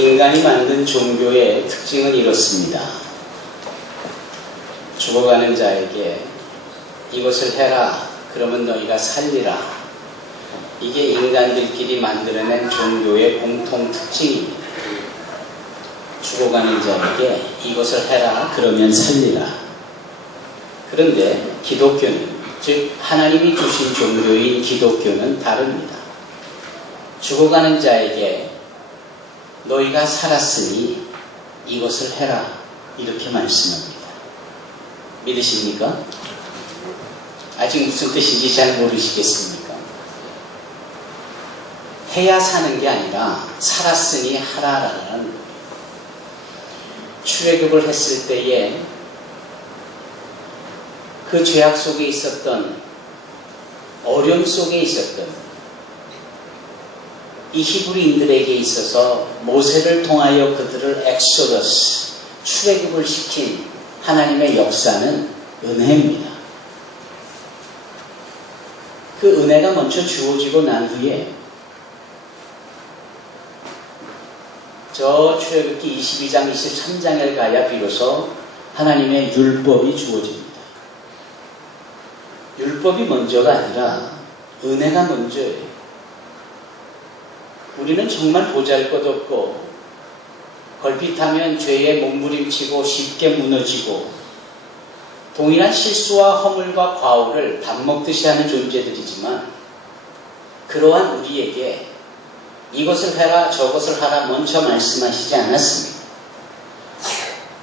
인간이 만든 종교의 특징은 이렇습니다. 죽어가는 자에게 이것을 해라, 그러면 너희가 살리라. 이게 인간들끼리 만들어낸 종교의 공통 특징입니다. 죽어가는 자에게 이것을 해라, 그러면 살리라. 그런데 기독교는, 즉 하나님이 주신 종교인 기독교는 다릅니다. 죽어가는 자에게 너희가 살았으니 이것을 해라, 이렇게 말씀합니다. 믿으십니까? 아직 무슨 뜻인지 잘 모르시겠습니까? 해야 사는 게 아니라 살았으니 하라라는 거예요. 출애굽을 했을 때에 그 죄악 속에 있었던, 어려움 속에 있었던 이 히브리인들에게 있어서 모세를 통하여 그들을 엑소더스, 출애굽을 시킨 하나님의 역사는 은혜입니다. 그 은혜가 먼저 주어지고 난 후에 저 출애굽기 22장, 23장에 가야 비로소 하나님의 율법이 주어집니다. 율법이 먼저가 아니라 은혜가 먼저예요. 우리는 정말 보잘것없고 걸핏하면 죄에 몸부림치고 쉽게 무너지고 동일한 실수와 허물과 과오를 밥 먹듯이 하는 존재들이지만, 그러한 우리에게 이것을 해라 저것을 하라 먼저 말씀하시지 않았습니다.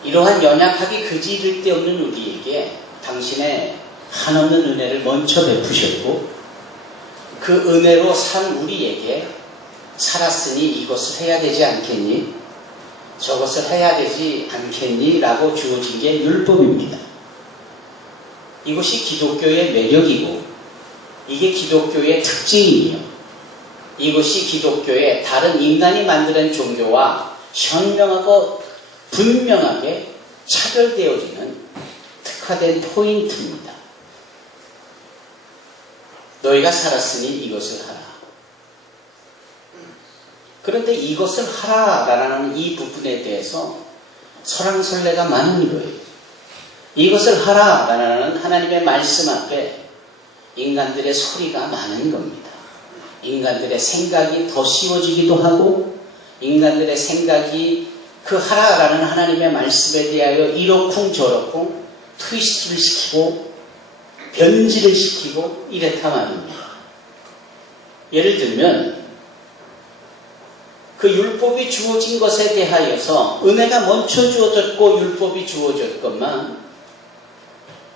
이러한 연약하기 그지를 데 없는 우리에게 당신의 한없는 은혜를 먼저 베푸셨고, 그 은혜로 산 우리에게 살았으니 이것을 해야 되지 않겠니? 저것을 해야 되지 않겠니? 라고 주어진 게 율법입니다. 이것이 기독교의 매력이고 이게 기독교의 특징이며 이것이 기독교의 다른 인간이 만드는 종교와 현명하고 분명하게 차별되어지는 특화된 포인트입니다. 너희가 살았으니 이것을 하라. 그런데 이것을 하라라는 이 부분에 대해서 설왕설래가 많은 거예요. 이것을 하라라는 하나님의 말씀 앞에 인간들의 소리가 많은 겁니다. 인간들의 생각이 더 씌워지기도 하고, 인간들의 생각이 그 하라라는 하나님의 말씀에 대하여 이러쿵 저러쿵 트위스트를 시키고 변질을 시키고 이랬단 말입니다. 예를 들면 그 율법이 주어진 것에 대하여서 은혜가 먼저 주어졌고 율법이 주어졌건만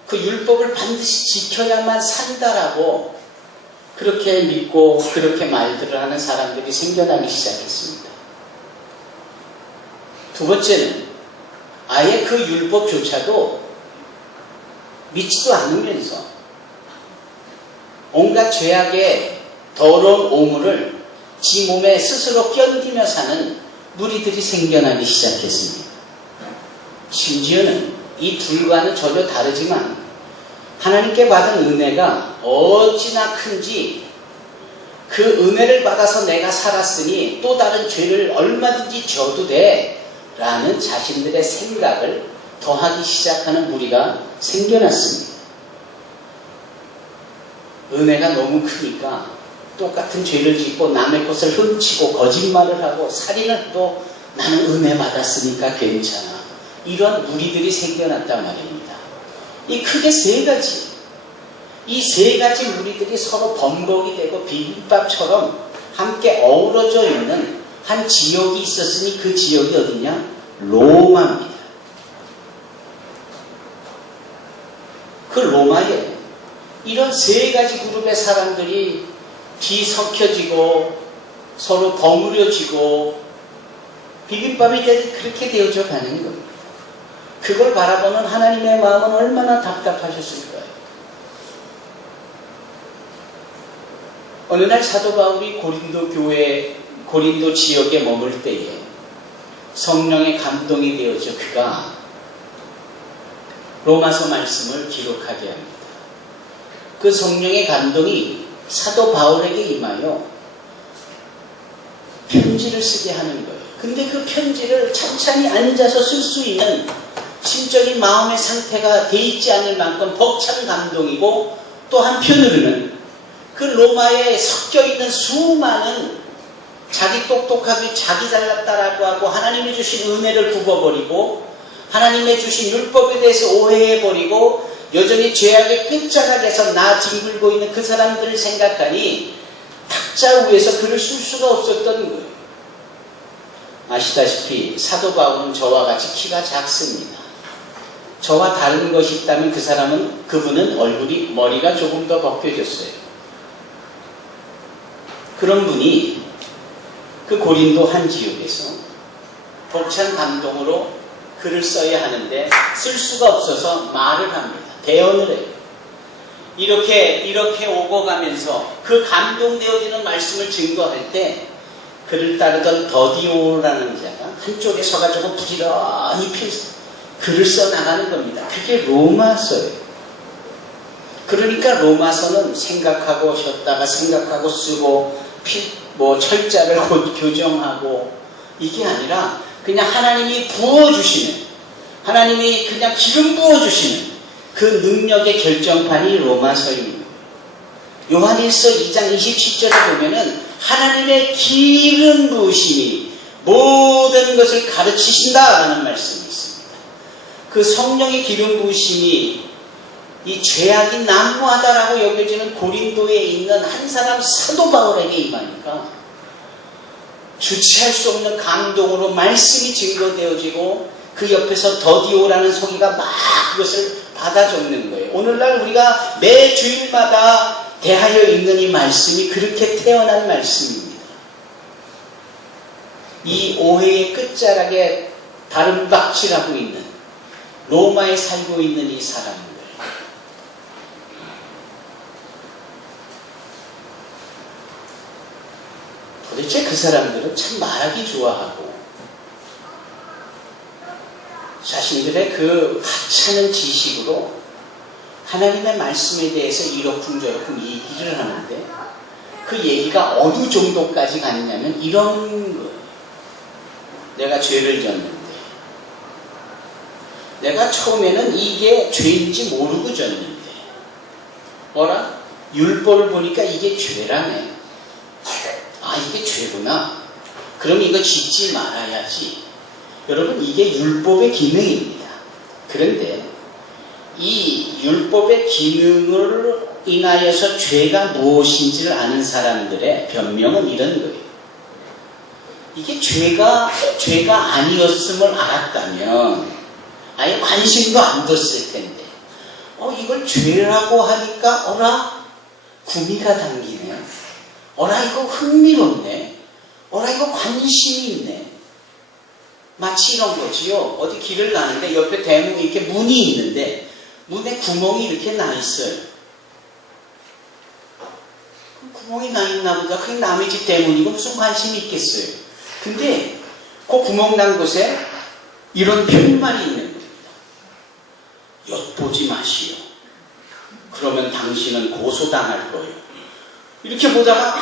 그 율법을 반드시 지켜야만 산다라고 그렇게 믿고 그렇게 말들을 하는 사람들이 생겨나기 시작했습니다. 두 번째는 아예 그 율법조차도 믿지도 않으면서 온갖 죄악의 더러운 오물을 지 몸에 스스로 견디며 사는 무리들이 생겨나기 시작했습니다. 심지어는 이 둘과는 전혀 다르지만 하나님께 받은 은혜가 어찌나 큰지 그 은혜를 받아서 내가 살았으니 또 다른 죄를 얼마든지 져도 돼 라는 자신들의 생각을 더하기 시작하는 무리가 생겨났습니다. 은혜가 너무 크니까 똑같은 죄를 짓고 남의 것을 훔치고 거짓말을 하고 살인을 또 나는 은혜 받았으니까 괜찮아. 이런 무리들이 생겨났단 말입니다. 이 크게 세 가지. 이 세 가지 무리들이 서로 범벅이 되고 비빔밥처럼 함께 어우러져 있는 한 지역이 있었으니 그 지역이 어디냐? 로마입니다. 그 로마에 이런 세 가지 그룹의 사람들이 뒤섞여지고 서로 버무려지고 비빔밥이 그렇게 되어져 가는 겁니다. 그걸 바라보는 하나님의 마음은 얼마나 답답하셨을까요? 어느 날 사도 바울이 고린도 지역에 머물 때에 성령의 감동이 되어져 그가 로마서 말씀을 기록하게 합니다. 그 성령의 감동이 사도 바울에게 임하여 편지를 쓰게 하는 거예요. 근데 그 편지를 찬찬히 앉아서 쓸 수 있는 심적인 마음의 상태가 돼 있지 않을 만큼 벅찬 감동이고, 또 한편으로는 그 로마에 섞여 있는 수많은 자기 똑똑하게 자기 잘났다라고 하고 하나님이 주신 은혜를 굽어버리고 하나님의 주신 율법에 대해서 오해해버리고 여전히 죄악의 끝자락에서 나 뒹굴고 있는 그 사람들을 생각하니 탁자 위에서 글을 쓸 수가 없었던 거예요. 아시다시피 사도 바울은 저와 같이 키가 작습니다. 저와 다른 것이 있다면 그분은 머리가 조금 더 벗겨졌어요. 그런 분이 그 고린도 한 지역에서 벅찬 감동으로 글을 써야 하는데 쓸 수가 없어서 말을 합니다. 대언을 해요. 이렇게 오고 가면서 그 감동되어지는 말씀을 증거할 때 그를 따르던 더디오라는 자가 한쪽에 서가지고 부지런히 글을 써나가는 겁니다. 그게 로마서예요. 그러니까 로마서는 생각하고 쉬었다가 생각하고 쓰고 철자를 교정하고 이게 아니라 그냥 하나님이 부어주시는, 하나님이 그냥 기름 부어주시는 그 능력의 결정판이 로마서입니다. 요한일서 2장 27절에 보면은 하나님의 기름 부으심이 모든 것을 가르치신다라는 말씀이 있습니다. 그 성령의 기름 부으심이 이 죄악이 난무하다라고 여겨지는 고린도에 있는 한 사람 사도 바울에게 임하니까 주체할 수 없는 감동으로 말씀이 증거되어지고 그 옆에서 더디오라는 소리가 막 그것을 받아 적는 거예요. 오늘날 우리가 매 주일마다 대하여 읽는 이 말씀이 그렇게 태어난 말씀입니다. 이 오해의 끝자락에 다름박질하고 있는 로마에 살고 있는 이 사람들, 도대체 그 사람들은 참 말하기 좋아하고 자신들의 그 하찮은 지식으로 하나님의 말씀에 대해서 이러쿵저러쿵 얘기를 하는데 그 얘기가 어느 정도까지 가느냐면 이런 거예요. 내가 죄를 졌는데 내가 처음에는 이게 죄인지 모르고 졌는데 뭐라? 율법을 보니까 이게 죄라네. 아, 이게 죄구나. 그럼 이거 짓지 말아야지. 여러분, 이게 율법의 기능입니다. 그런데 이 율법의 기능을 인하여서 죄가 무엇인지를 아는 사람들의 변명은 이런 거예요. 이게 죄가 아니었음을 알았다면 아예 관심도 안 뒀을 텐데 이걸 죄라고 하니까 어라 구미가 당기네. 어라 이거 흥미롭네. 어라 이거 관심이 있네. 마치 이런 거지요. 어디 길을 가는데 옆에 대문에 이렇게 문이 있는데 문에 구멍이 이렇게 나 있어요. 구멍이 나 있나 보다. 그게 남의 집 대문이고 무슨 관심이 있겠어요. 근데 그 구멍 난 곳에 이런 편말이 있는 겁니다. 엿보지 마시오. 그러면 당신은 고소당할 거예요. 이렇게 보다가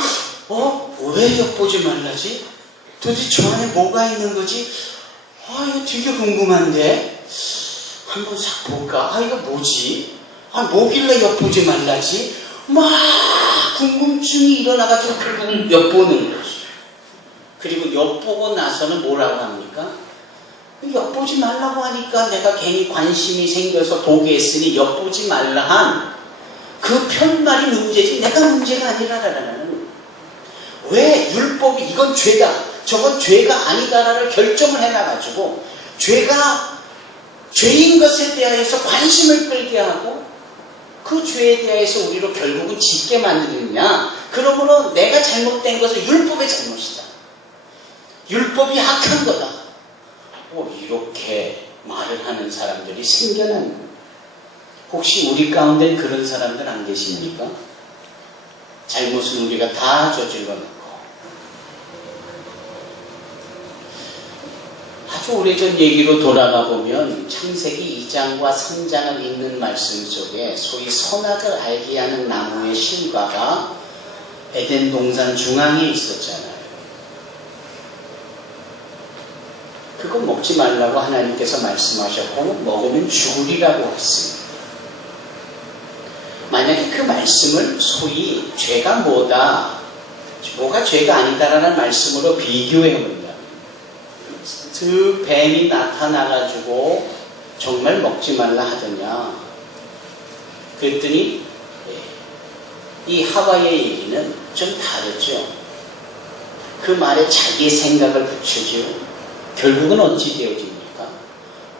왜 엿보지 말라지? 도대체 저 안에 뭐가 있는 거지? 이거 되게 궁금한데 한번 싹 볼까? 이거 뭐지? 뭐길래 엿보지 말라지? 막 궁금증이 일어나가지고 결국은 엿보는 거지. 그리고 엿보고 나서는 뭐라고 합니까? 엿보지 말라고 하니까 내가 괜히 관심이 생겨서 보게 했으니 엿보지 말라 한 그 편말이 문제지 내가 문제가 아니라라는. 왜 율법이 이건 죄다 저건 죄가 아니다라를 결정을 해놔가지고 죄가 죄인 것에 대하여서 관심을 끌게 하고 그 죄에 대해서 우리로 결국은 짓게 만드느냐. 그러므로 내가 잘못된 것은 율법의 잘못이다. 율법이 악한 거다. 이렇게 말을 하는 사람들이 생겨난 거예요. 혹시 우리 가운데 그런 사람들 안 계십니까? 잘못은 우리가 다 저질러 놓고 아주 오래전 얘기로 돌아가 보면 창세기 2장과 3장을 읽는 말씀 속에 소위 선악을 알게 하는 나무의 실과가 에덴 동산 중앙에 있었잖아요. 그거 먹지 말라고 하나님께서 말씀하셨고 먹으면 죽으리라고 했습니다. 만약에 그 말씀을 소위 죄가 뭐다, 뭐가 죄가 아니다라는 말씀으로 비교해 본다면 그 뱀이 나타나가지고 정말 먹지 말라 하더냐, 그랬더니 이 하와의 얘기는 좀 다르죠. 그 말에 자기의 생각을 붙이죠. 결국은 어찌 되어집니까?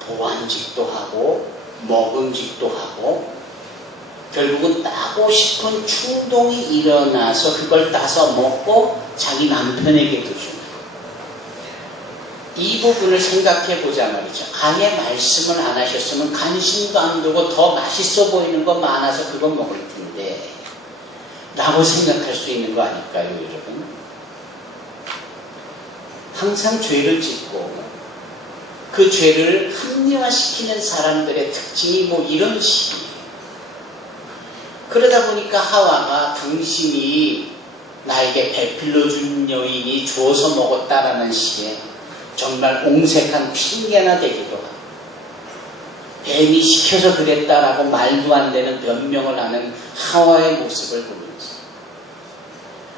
보안직도 하고 먹음직도 하고 결국은 따고 싶은 충동이 일어나서 그걸 따서 먹고 자기 남편에게도 줍니다. 이 부분을 생각해 보자 말이죠. 아예 말씀을 안 하셨으면 관심도 안 두고 더 맛있어 보이는 거 많아서 그거 먹을 텐데 라고 생각할 수 있는 거 아닐까요, 여러분? 항상 죄를 짓고 그 죄를 합리화시키는 사람들의 특징이 뭐 이런 식이에요. 그러다 보니까 하와가 당신이 나에게 배필로 준 여인이 주어서 먹었다라는 식의 정말 옹색한 핑계나 되기도 하고 뱀이 시켜서 그랬다라고 말도 안 되는 변명을 하는 하와의 모습을 보면서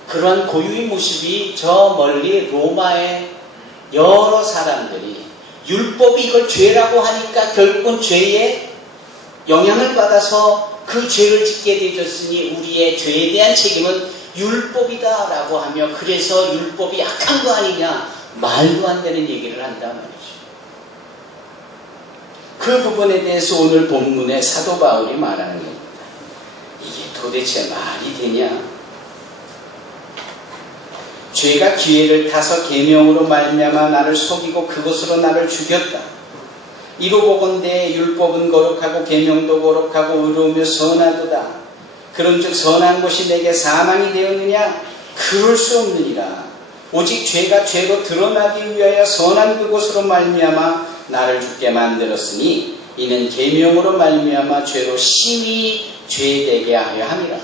그런 고유의 모습이 저 멀리 로마의 여러 사람들이 율법이 이걸 죄라고 하니까 결국은 죄에 영향을 받아서 그 죄를 짓게 되었으니 우리의 죄에 대한 책임은 율법이다 라고 하며 그래서 율법이 약한 거 아니냐 말도 안 되는 얘기를 한단 말이죠. 그 부분에 대해서 오늘 본문에 사도 바울이 말하는 겁니다. 이게 도대체 말이 되냐? 죄가 기회를 타서 계명으로 말미암아 나를 속이고 그것으로 나를 죽였다. 이루보건대 율법은 거룩하고 계명도 거룩하고 의로우며 선하도다. 그런즉 선한 것이 내게 사망이 되었느냐? 그럴 수 없느니라. 오직 죄가 죄로 드러나기 위하여 선한 그것으로 말미암아 나를 죽게 만들었으니 이는 계명으로 말미암아 죄로 심히 죄되게 하려 함이라.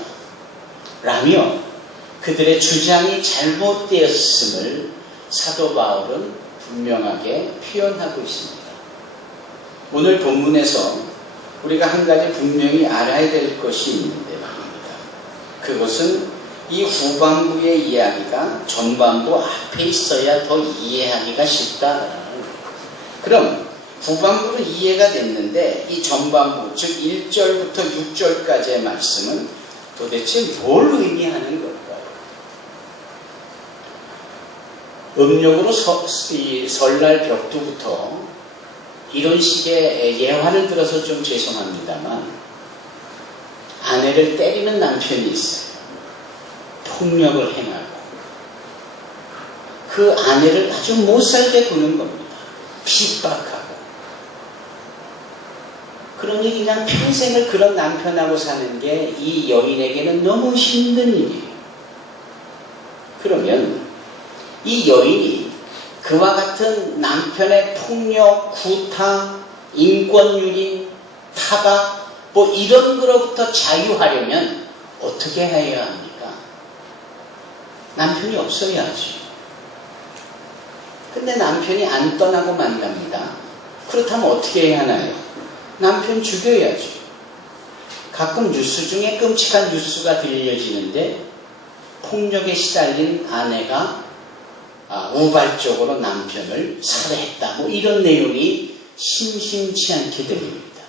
라며 그들의 주장이 잘못되었음을 사도 바울은 분명하게 표현하고 있습니다. 오늘 본문에서 우리가 한 가지 분명히 알아야 될 것이 있는데 말입니다. 그것은 이 후반부의 이야기가 전반부 앞에 있어야 더 이해하기가 쉽다라는 거예요. 그럼 후반부는 이해가 됐는데 이 전반부, 즉 1절부터 6절까지의 말씀은 도대체 뭘 의미하는 걸까요? 음력으로 설날 벽두부터 이런 식의 예화를 들어서 좀 죄송합니다만 아내를 때리는 남편이 있어요. 폭력을 행하고 그 아내를 아주 못살게 구는 겁니다. 핍박하고 그러니 그냥 평생을 그런 남편하고 사는 게 이 여인에게는 너무 힘든 일이에요. 그러면 이 여인이 그와 같은 남편의 폭력, 구타, 인권유린, 타박 뭐 이런 거로부터 자유하려면 어떻게 해야 합니까? 남편이 없어야지. 근데 남편이 안 떠나고 만답니다. 그렇다면 어떻게 해야 하나요? 남편 죽여야지. 가끔 뉴스 중에 끔찍한 뉴스가 들려지는데 폭력에 시달린 아내가 우발적으로 남편을 살해했다. 뭐 이런 내용이 심심치 않게 들립니다.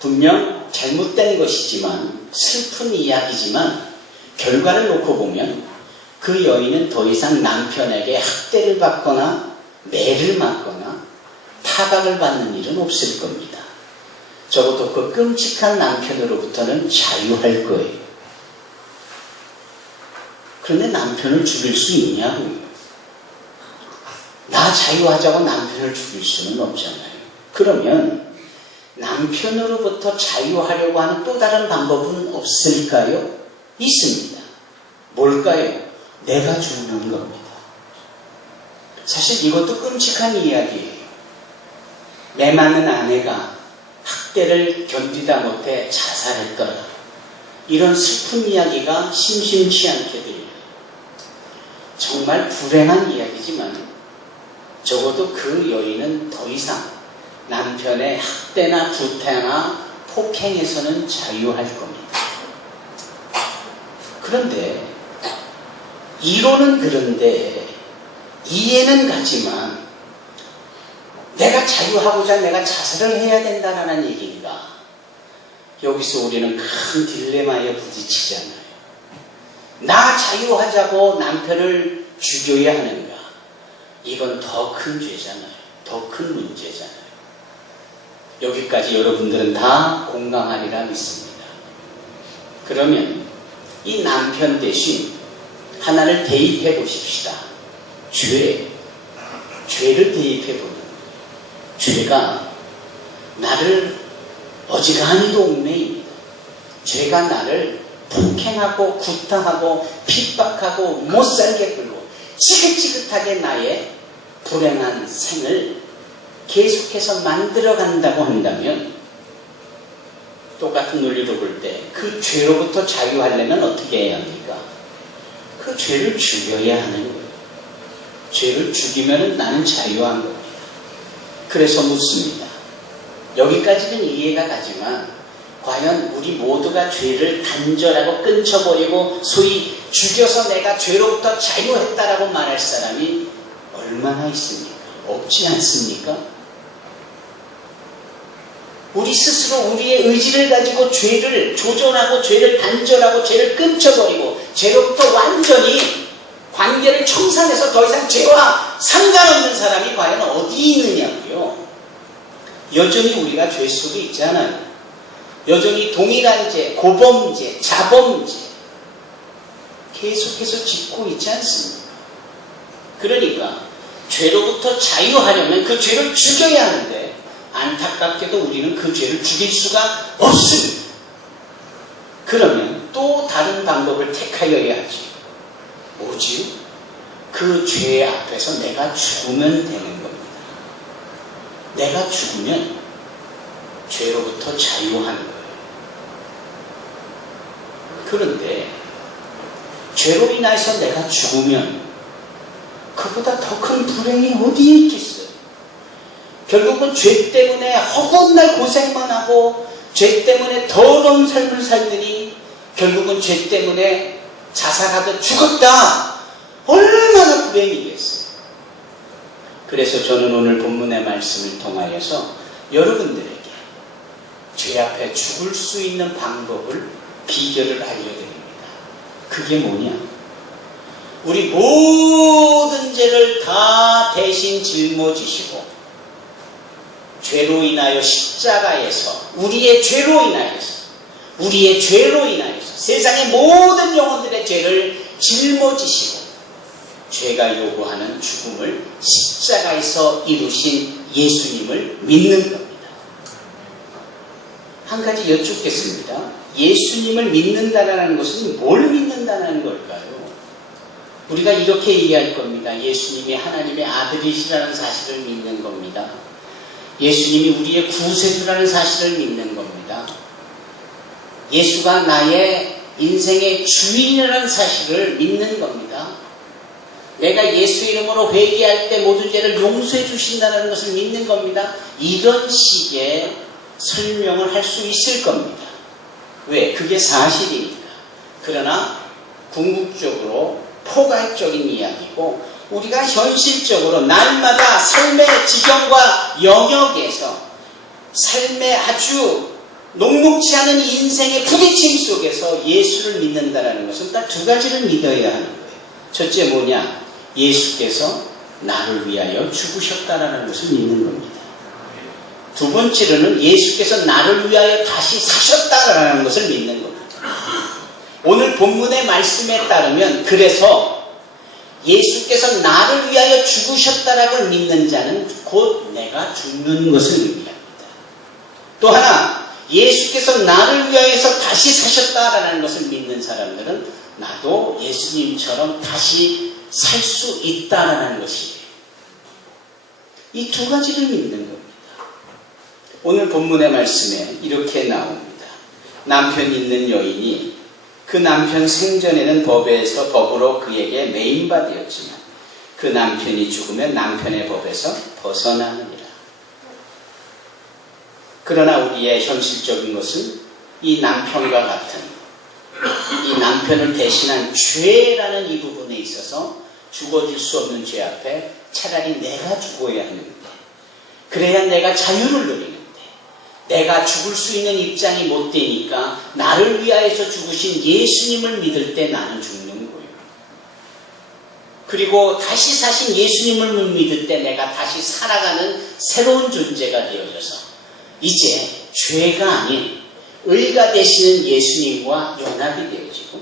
분명 잘못된 것이지만 슬픈 이야기지만 결과를 놓고 보면 그 여인은 더 이상 남편에게 학대를 받거나 매를 맞거나 타박을 받는 일은 없을 겁니다. 적어도 그 끔찍한 남편으로부터는 자유할 거예요. 그런데 남편을 죽일 수 있냐고요. 나 자유하자고 남편을 죽일 수는 없잖아요. 그러면 남편으로부터 자유하려고 하는 또 다른 방법은 없을까요? 있습니다. 뭘까요? 내가 죽는 겁니다. 사실 이것도 끔찍한 이야기예요. 매 많은 아내가 학대를 견디다 못해 자살했더라. 이런 슬픈 이야기가 심심치 않게 들려요. 정말 불행한 이야기지만 적어도 그 여인은 더 이상 남편의 학대나 구타나 폭행에서는 자유할 겁니다. 그런데 이론은 그런데 이해는 가지만 내가 자유하고자 내가 자살을 해야 된다는 얘기인가? 여기서 우리는 큰 딜레마에 부딪히잖아요. 나 자유하자고 남편을 죽여야 하는가? 이건 더 큰 죄잖아요. 더 큰 문제잖아요. 여기까지 여러분들은 다 공감하리라 믿습니다. 그러면 이 남편 대신 하나를 대입해 보십시다. 죄를 대입해 보는 거예요. 죄가 나를 어지간히도 얽매입니다. 죄가 나를 폭행하고 구타하고 핍박하고 못살게 굴고 지긋지긋하게 나의 불행한 생을 계속해서 만들어간다고 한다면 똑같은 논리로 볼 때 그 죄로부터 자유하려면 어떻게 해야 합니까? 그 죄를 죽여야 하는 거예요. 죄를 죽이면 나는 자유한 겁니다. 그래서 묻습니다. 여기까지는 이해가 가지만 과연 우리 모두가 죄를 단절하고 끊쳐버리고 소위 죽여서 내가 죄로부터 자유했다라고 말할 사람이 얼마나 있습니까? 없지 않습니까? 우리 스스로 우리의 의지를 가지고 죄를 조절하고 죄를 단절하고 죄를 끊쳐버리고 죄로부터 완전히 관계를 청산해서 더 이상 죄와 상관없는 사람이 과연 어디 있느냐고요. 여전히 우리가 죄 속에 있잖아요. 여전히 동일한 죄, 고범죄, 자범죄 계속해서 짓고 있지 않습니까? 그러니까 죄로부터 자유하려면 그 죄를 죽여야 하는데 안타깝게도 우리는 그 죄를 죽일 수가 없습니다. 그러면 또 다른 방법을 택하여야 하지. 뭐지? 그 죄 앞에서 내가 죽으면 되는 겁니다. 내가 죽으면 죄로부터 자유한 거예요. 그런데 죄로 인해서 내가 죽으면 그보다 더 큰 불행이 어디에 있겠어요? 결국은 죄 때문에 허구날 고생만 하고 죄 때문에 더러운 삶을 살더니 결국은 죄 때문에 자살하듯 죽었다. 얼마나 불행이겠어요. 그래서 저는 오늘 본문의 말씀을 통하여서 여러분들에게 죄 앞에 죽을 수 있는 방법을 비결을 알려드립니다. 그게 뭐냐? 우리 모든 죄를 다 대신 짊어지시고 죄로 인하여 십자가에서 우리의 죄로 인하여서 세상의 모든 영혼들의 죄를 짊어지시고 죄가 요구하는 죽음을 십자가에서 이루신 예수님을 믿는 겁니다. 한 가지 여쭙겠습니다. 예수님을 믿는다는 것은 뭘 믿는다는 걸까요? 우리가 이렇게 이해할 겁니다. 예수님이 하나님의 아들이시라는 사실을 믿는 겁니다. 예수님이 우리의 구세주라는 사실을 믿는 겁니다. 예수가 나의 인생의 주인이라는 사실을 믿는 겁니다. 내가 예수 이름으로 회개할 때 모든 죄를 용서해 주신다는 것을 믿는 겁니다. 이런 식의 설명을 할 수 있을 겁니다. 왜? 그게 사실이니까. 그러나 궁극적으로 포괄적인 이야기고 우리가 현실적으로 날마다 삶의 지경과 영역에서 삶의 아주 녹록지 않은 인생의 부딪힘 속에서 예수를 믿는다는 것은 딱 두 가지를 믿어야 하는 거예요. 첫째 뭐냐? 예수께서 나를 위하여 죽으셨다는 것을 믿는 겁니다. 두 번째로는 예수께서 나를 위하여 다시 사셨다는 것을 믿는 겁니다. 오늘 본문의 말씀에 따르면 그래서 예수께서 나를 위하여 죽으셨다라고 믿는 자는 곧 내가 죽는 것을 의미합니다. 또 하나 예수께서 나를 위하여서 다시 사셨다라는 것을 믿는 사람들은 나도 예수님처럼 다시 살 수 있다라는 것이에요. 이 두 가지를 믿는 겁니다. 오늘 본문의 말씀에 이렇게 나옵니다. 남편 있는 여인이 그 남편 생전에는 법으로 그에게 매인받이었지만 그 남편이 죽으면 남편의 법에서 벗어나느니라. 그러나 우리의 현실적인 것은 이 남편과 같은 이 남편을 대신한 죄라는 이 부분에 있어서 죽어질 수 없는 죄 앞에 차라리 내가 죽어야 하는데, 그래야 내가 자유를 누리는데, 내가 죽을 수 있는 입장이 못 되니까 나를 위하여서 죽으신 예수님을 믿을 때 나는 죽는 거예요. 그리고 다시 사신 예수님을 믿을 때 내가 다시 살아가는 새로운 존재가 되어져서 이제 죄가 아닌 의가 되시는 예수님과 연합이 되어지고,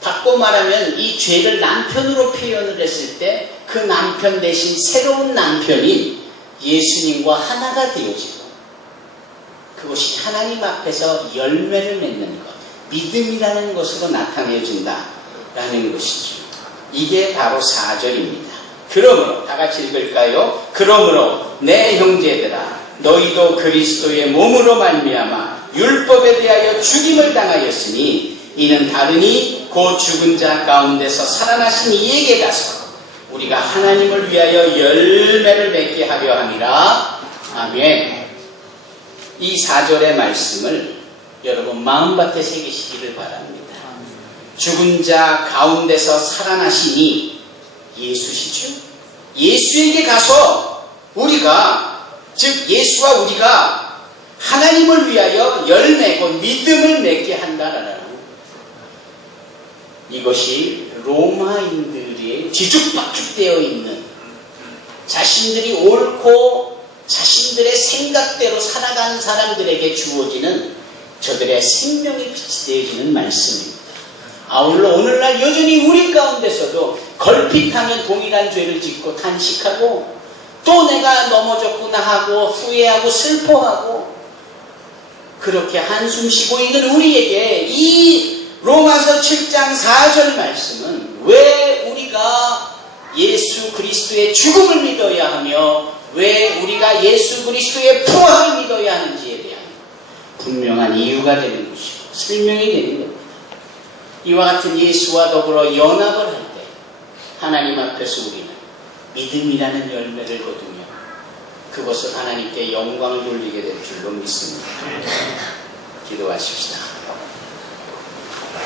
바꿔 말하면 이 죄를 남편으로 표현을 했을 때 그 남편 대신 새로운 남편인 예수님과 하나가 되어지고, 그것이 하나님 앞에서 열매를 맺는 것, 믿음이라는 것으로 나타내진다라는 것이죠. 이게 바로 4절입니다. 그러므로 다 같이 읽을까요? 그러므로 내 형제들아, 너희도 그리스도의 몸으로 말미암아 율법에 대하여 죽임을 당하였으니 이는 다르니 곧 죽은 자 가운데서 살아나신 이에게 가서 우리가 하나님을 위하여 열매를 맺게 하려 함이라. 아멘. 이 4절의 말씀을 여러분 마음밭에 새기시기를 바랍니다. 죽은 자 가운데서 살아나시니 예수시죠. 예수에게 가서 우리가, 즉 예수와 우리가 하나님을 위하여 열매고 믿음을 맺게 한다라는, 이것이 로마인들이 뒤죽박죽되어 있는, 자신들이 옳고 자신들의 생각대로 살아가는 사람들에게 주어지는 저들의 생명의 빛이 되어지는 말씀입니다. 아울러 오늘날 여전히 우리 가운데서도 걸핏하면 동일한 죄를 짓고 탄식하고, 또 내가 넘어졌구나 하고 후회하고 슬퍼하고, 그렇게 한숨 쉬고 있는 우리에게 이 로마서 7장 4절 말씀은 왜 우리가 예수 그리스도의 죽음을 믿어야 하며 왜 우리가 예수 그리스도의 부활을 믿어야 하는지에 대한 분명한 이유가 되는 것이고 설명이 되는 겁니다. 이와 같은 예수와 더불어 연합을 할 때 하나님 앞에서 우리는 믿음이라는 열매를 거두며 그것을 하나님께 영광을 돌리게 될 줄로 믿습니다. 기도하십시다.